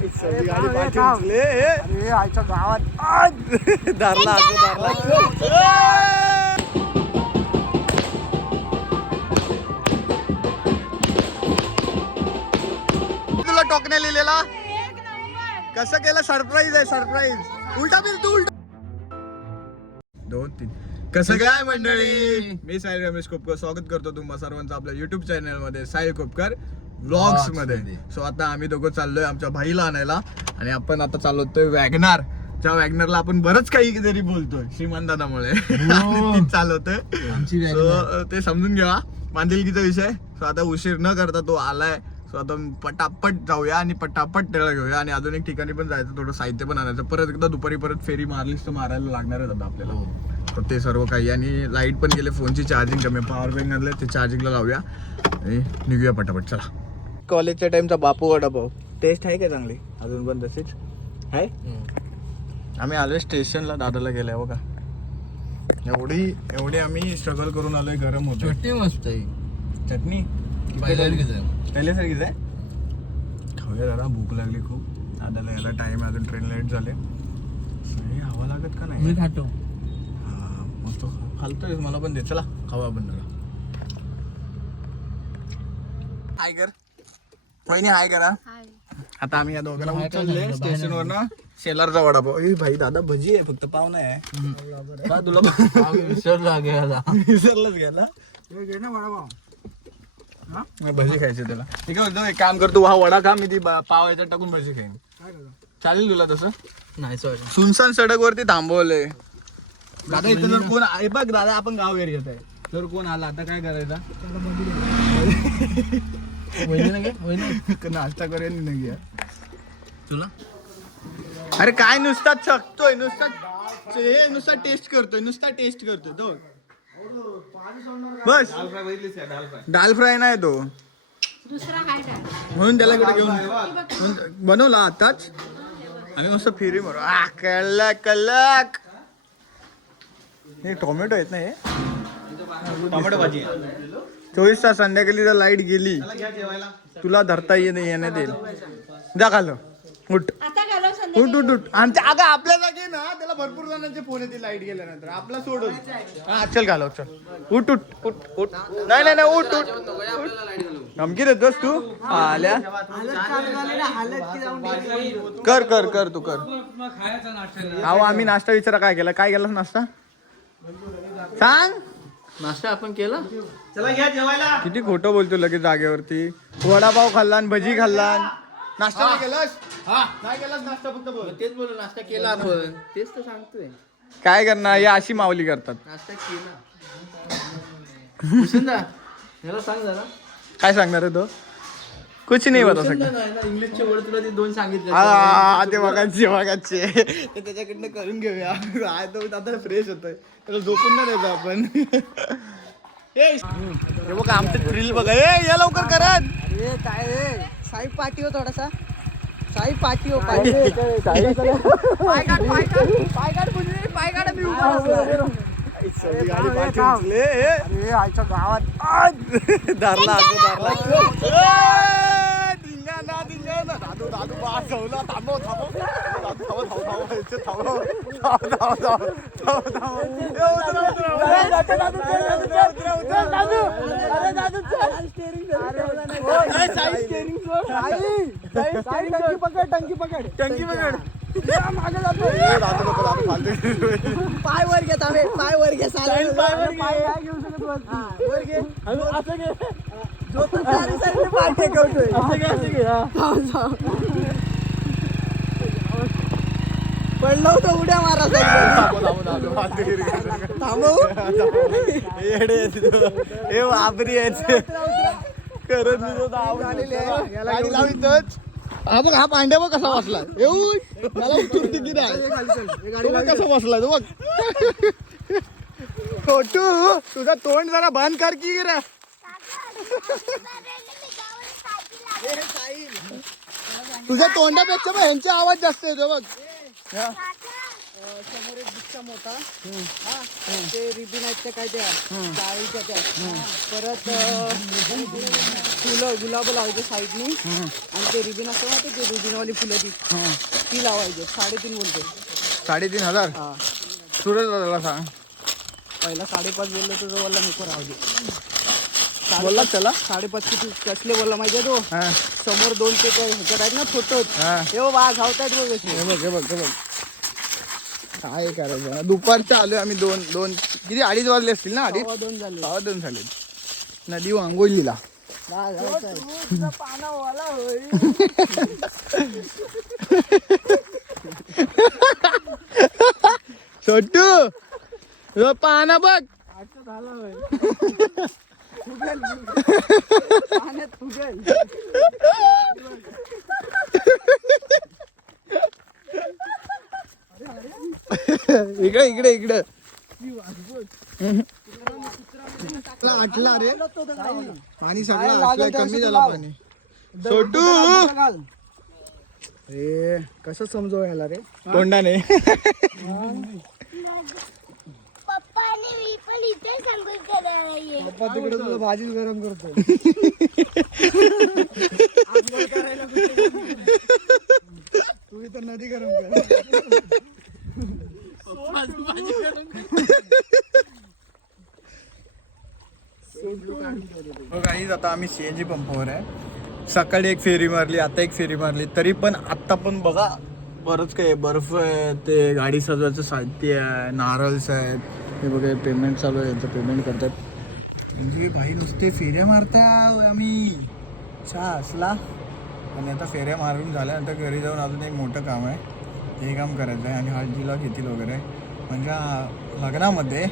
गाडी पाठी उचले अरे आईच्या गावात धरला तुला टोकण्या लिहिलेला कसं केलं सरप्राईज आहे सरप्राईज उलटा बिल तू उलटा 2 3 कसं काय मंडळी मी साहिल रमेश कोपकर स्वागत करतो तुम्हा सर्वांचं आपल्या युट्यूब चॅनल मध्ये साहिल कोपकर व्लॉग्स मध्ये. सो आता आम्ही दोघं चाललोय आमच्या भाईला आणायला आणि आपण आता चालवतोय वॅगनार. त्या वॅगनरला आपण बरंच काही तरी बोलतोय श्रीमान दादामुळे चालवतोय. सो ते समजून घ्या मांदिलकीचा विषय. सो आता उशीर न करता तो आलाय. सो आता पटापट जाऊया आणि पटापट त्याला घेऊया आणि अजून एक ठिकाणी पण जायचं थोडं साहित्य पण आणायचं. परत एकदा दुपारी परत फेरी मारलीस तर मारायला लागणार आहे दादा आपल्याला. तर ते सर्व काही आणि लाईट पण गेले फोनची चार्जिंग कमी पॉवर बँक आणलं ते चार्जिंगला लावूया आणि निघूया पटापट. चला कॉलेजच्या टाइमचा बापू वडापाव टेस्ट आहे का चांगली अजून पण तशीच आहे. आम्ही आलोय स्टेशनला दादाला गेलाय बघा. एवढी आम्ही स्ट्रगल करून आलोय. गरम होतो चटणी मस्त आहे. चटणी पहिल्यासारखीच आहे. खाऊया जरा भूक लागली खूप. दादाला यायला टाइम अजून ट्रेन लेट झाले. हवा लागत का नाही मी खातो. हा मस्त खालतोय मला पण दे. चला खाऊ आपण जरा. हाय कर वहिनी हाय करा. आता आम्ही या दोघांना उचलले स्टेशन वर ना शेलारचा वडापाव. भाई दादा भजी आहे फक्त पाव नाही आहे. तुला विसरलाच गेला वडापाव. भजी खायची त्याला. ठीक आहे एक काम करतो हा वडा खा मी ती पाव याच्यात टाकून भजी खाईन. चालेल तुला तसं नाही. सुनसान सडक वरती थांबवलंय दादा. इथे जर कोण आहे बघ दादा आपण गाव घेत घेत आहे. जर कोण आला आता काय करायचा नाश्ता करेन नाही तुला. अरे काय नुसता चकतोय नुसता टेस्ट करतोय तो बस. दाल फ्राय नाही तो म्हणून त्याला कुठे घेऊन बनवला आताच आणि मस्त फिरी मारू. कलक हे टोमॅटो आहेत ना हे टोमॅटो भाजी. 24 तास संध्याकाळी जर लाईट गेली तुला धरता येण्यात येईल. जा खाल उठ आमच्या अगं आपल्या जागी ना त्याला भरपूर जणांचे फोन येतील लाईट गेल्यानंतर. आपला सोडून हा चल घालव चल उठ उठ उठ उठ. नाही उठ उठ धमकी देतोस तू. आल्या कर कर कर तू कर. अहो आम्ही नाश्ता विचारा काय केला नाश्ता सांग. नाश्ता आपण केला. चला घ्या जेवायला. किती खोटं बोलतो लगेच जागेवरती. वडापाव खाल्ला आणि भजी खाल्ला. नाश्ता नाही केलास. नाही केलास नाश्ता फक्त बोल. तेच बोल नाश्ता केला आपण. तेच तर सांगतोय. काय करणार या अशी माऊली करतात. नाश्ता केला याला सांग जरा. काय सांगणार आहे तो कुछ नाही बता सकता. इंग्लिशचे वर्ड तुला ते 2 सांगितले. ते बघाचे ते त्याच्याकडनं करून घेऊया. आता फ्रेश होतोय त्याला झोपून नाही द्यायचं आपण. हे बघा आमचं थ्रिल बघा. या लवकर करत. अरे काय साई पाठी हो थोडासा. साई पाठी हो पाय काढ मी गाडी पाठी उचले अरे आईच्या गावात धरला दादू वाचवला. थांबव टंकी पकड पाय वर घे थांबे. पाय वर घे पाय घेऊ शकत जो तू पाय टेकवतोय पडलो होतो उड्या मारा. थांबव हे वापरी करत गाडी लावितच. हा बघ हा पांड्या बघ कसा बसला. येऊ मला उतरते की नाही कसा बसला तो बघ. छोटू तुझा तोंड जरा बंद कर की रे. तुझ्या तोंडापेक्षा मग ह्यांचा आवाज जास्त येतो बघ. समोर एक गुच्छा मोठा हा ते रिबिन आहेत त्या काय त्या डाळीच्या त्या परत फुलं गुलाब लावायचे साईडनी आणि ते रिबिन असतं ना ते रिबिनवाली फुलं ती लावायचे 3.5 बोलते 3,500 हा सूरज दादाला सांग पहिला 5.5 बोललो तर जवळला नको राहू दे बोलला चला 5.5 किती कसले बोलला माहितीये तो हा समोर 2 ते ह्याच्यात आहेत ना फोटो हा हे वाघ धावतायत बघ कसे हे बघ हे बघ हे बघ काय करायचं दुपारचं आलोय आम्ही 2 किती 2:30 वाजले असतील ना 2:30 2 झाले 2:15 झाले नदी वांगोलीला पाना वाला होईल छोटू पाना बघ झाला पाण्यात फुगेल इकडे इकडे इकडे आटला रे पाणी सगळं आटलंय कमी झालं पाणी छोटू रे कसं समजव याला रे तोंडाने पप्पा तिकडे तुला भाजीच गरम करतो तू इथं नदी गरम कर काहीच आता आम्ही सीएनजी पंपावर आहे सकाळी एक फेरी मारली आता एक फेरी मारली तरी पण आता पण बघा बरंच काय बर्फ आहे ते गाडी सजवायचं साहित्य आहे नारळस आहेत हे बघा पेमेंट चालू आहे यांचं पेमेंट करतात म्हणजे भाई नुसते फेऱ्या मारता आम्ही असला आणि आता फेऱ्या मारून झाल्यानंतर घरी जाऊन अजून एक मोठं काम आहे हे काम करायचं आहे आणि हळदीला घेतील वगैरे म्हणजे लग्नामध्ये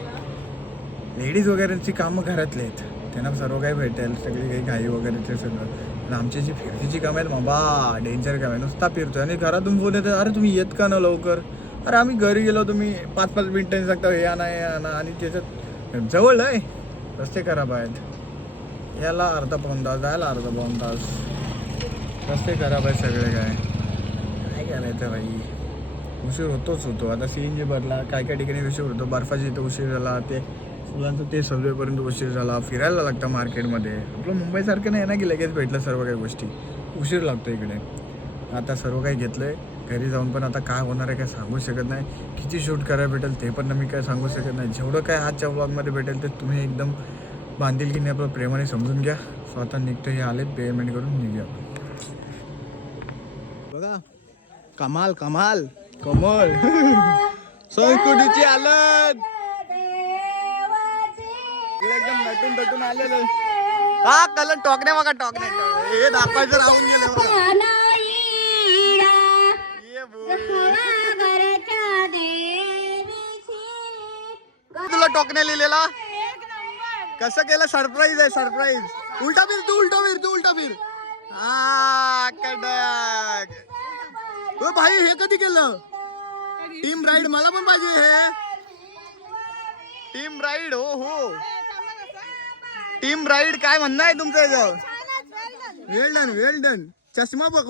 लेडीज वगैरेंची कामं घरातले आहेत त्यांना सर्व काही भेटेल सगळी काही घाई वगैरे ते सगळं आणि आमची जी फिरतीची कामं आहेत बाबा डेंजर काम आहे नुसता फिरतोय आणि घरातून फोन येतं अरे तुम्ही येत का ना लवकर अरे आम्ही घरी गेलो तुम्ही 5-5 मिनिटांनी सांगता हे आणा हे आणा आणि त्याच्यात जवळ आहे रस्ते खराब आहेत याला अर्धा पाऊण तास जायला अर्धा पाऊण तास रस्ते खराब आहेत सगळे काय करायचं बाई उशीर होतोच होतो आता CNG भरला काय काय ठिकाणी उशीर होतो बर्फाची इथं उशीर झाला ते फुलांचं ते सजवेपर्यंत उशीर झाला फिरायला लागतं मार्केटमध्ये आपलं मुंबईसारखं नाही ना की लगेच भेटलं सर्व काही गोष्टी उशीर लागतो इकडे आता सर्व काही घेतलं आहे घरी जाऊन पण आता काय होणार आहे काय सांगू शकत नाही किती शूट करायला भेटेल ते पण मी काय सांगू शकत नाही जेवढं काय आजच्या व्लॉगमध्ये भेटेल ते तुम्ही एकदम बांधिलकीने आपलं प्रेमाने समजून घ्या स्वतः निघतं हे आलेत पेमेंट करून निघूया बघा कमाल कमाल कमल संस्कृतीची हालत एकदम नटून नटून आलेलं हा कलर टोकण्या बघा टोकण्या हे दाखवायचं राहून गेले बघा तुला टोकण्या लिहिलेला कसं केलं सरप्राईज आहे सरप्राईज उलटा फिर तू उलटा फिर तू उलटा फिर हा कडक ओ भाई हे कधी केलं टीम राईड मला पण पाहिजे हे टीम राईड हो टीम राईड काय म्हणणं आहे तुमचं याचं वेल डन चष्मा बघ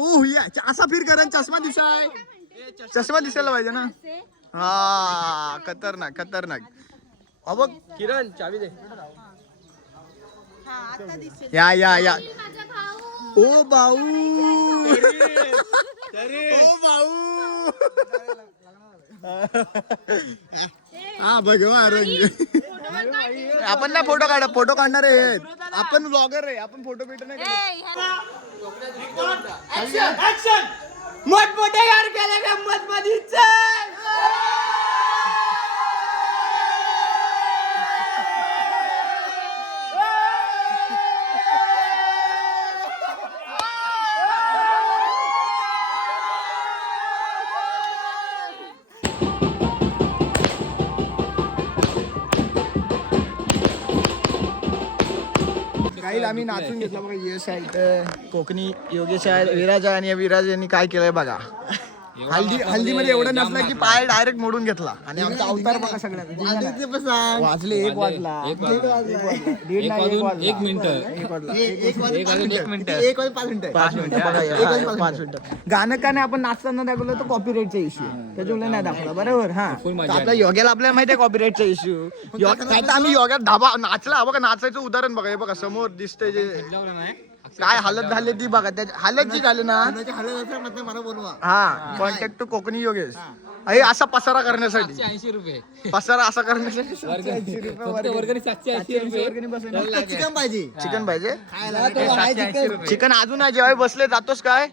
असा फिर करा चष्मा दिसाय चष्मा दिसायला पाहिजे ना हा खतरनाक खतरनाक बघ किरण चावी दे या ओ भाऊ ओ भाऊ हा भगवा रंग आपण ना फोटो काढणार आहे आपण ब्लॉगर आहे आपण फोटो भेटू नाही मोठमोठे यार केले गंमत मधीच काही आम्ही नाचून घेतलं बघा यश आहे इथं कोकणी योगेश आहे विराज आहे आणि विराज यांनी काय केलंय बघा हल्दीमध्ये एवढं नसलं की पाय डायरेक्ट मोडून घेतला आणि आमचा अवतार बघा सगळ्यांना वाजले 1 वाजला 1 वाजला 1 मिनिट 5 मिनिटं गाणं का नाही आपण नाचताना दाखवलं तर कॉपीराईटचा इश्यू त्याच्यामुळे नाही दाखवला बरोबर हा आपल्या योग्याला आपल्याला माहिती आहे कॉपीराईटचा इश्यू आता आम्ही योग्यात धाबा नाचला बघा नाचायचं उदाहरण बघा हे बघा समोर दिसतंय जे काय हालत झाली ती बघा त्याची हालत जी झाली ना हा कॉन्टॅक्ट टू कोकणी योगेश हे असा पसारा करण्यासाठी 80 रुपये पसारा असा करण्यासाठी चिकन पाहिजे चिकन अजून आहे जेव्हा बसले जातोस काय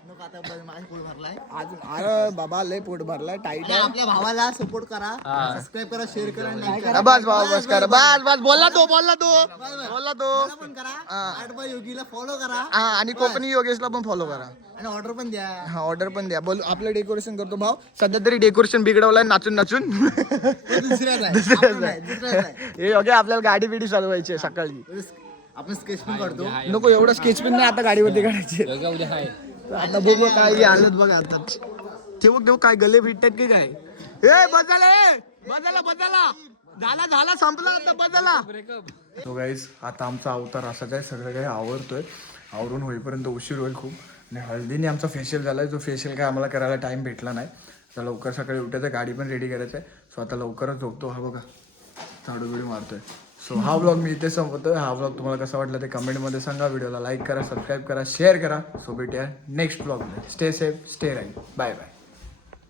अरे बाबा लय पोट भरलाय टाईट आहे आपल्या भावाला सपोर्ट करा सबस्क्राईब करा शेअर करा आणि like करा. बस भाऊ बस करा बस बोलला तो मला पण करा आठबा योगीला फॉलो करा हा आणि कोकणी योगेशला पण फॉलो करा आणि ऑर्डर पण द्या हा ऑर्डर पण द्या बोल आपलं डेकोरेशन करतो भाऊ सध्या तरी डेकोरेशन बिघडवलंय नाचून हे योग्य आपल्याला गाडी बिडी चालवायची आहे सकाळी आपण स्केच पण काढतो नको एवढं स्केच पण नाही आता गाडीवरती काढायचे उद्या आहे आता बघू काय आलत बघा आता ठेवू काय गले भेटतात की काय ए बदला झाला संपला आता बदला तो गाईज आता आमचा अवतार असाच आहे सगळं काही आवरतोय आवरून होईपर्यंत उशीर होईल खूप आणि हळदीने आमचा फेशियल झालाय जो फेशियल काय आम्हाला करायला टाइम भेटला नाही आता लवकर सकाळी उठायचं गाडी पण रेडी करायचं आहे सो आता लवकरच झोपतो हा बघा झाडू बिडू मारतोय सो हा व्लॉग मी इथे संपवतोय हा व्लॉग तुम्हाला कसा वाटला ते कमेंटमध्ये सांगा व्हिडिओला लाईक करा सबस्क्राईब करा शेअर करा सो भेटूया नेक्स्ट व्लॉगमध्ये stay safe stay right bye bye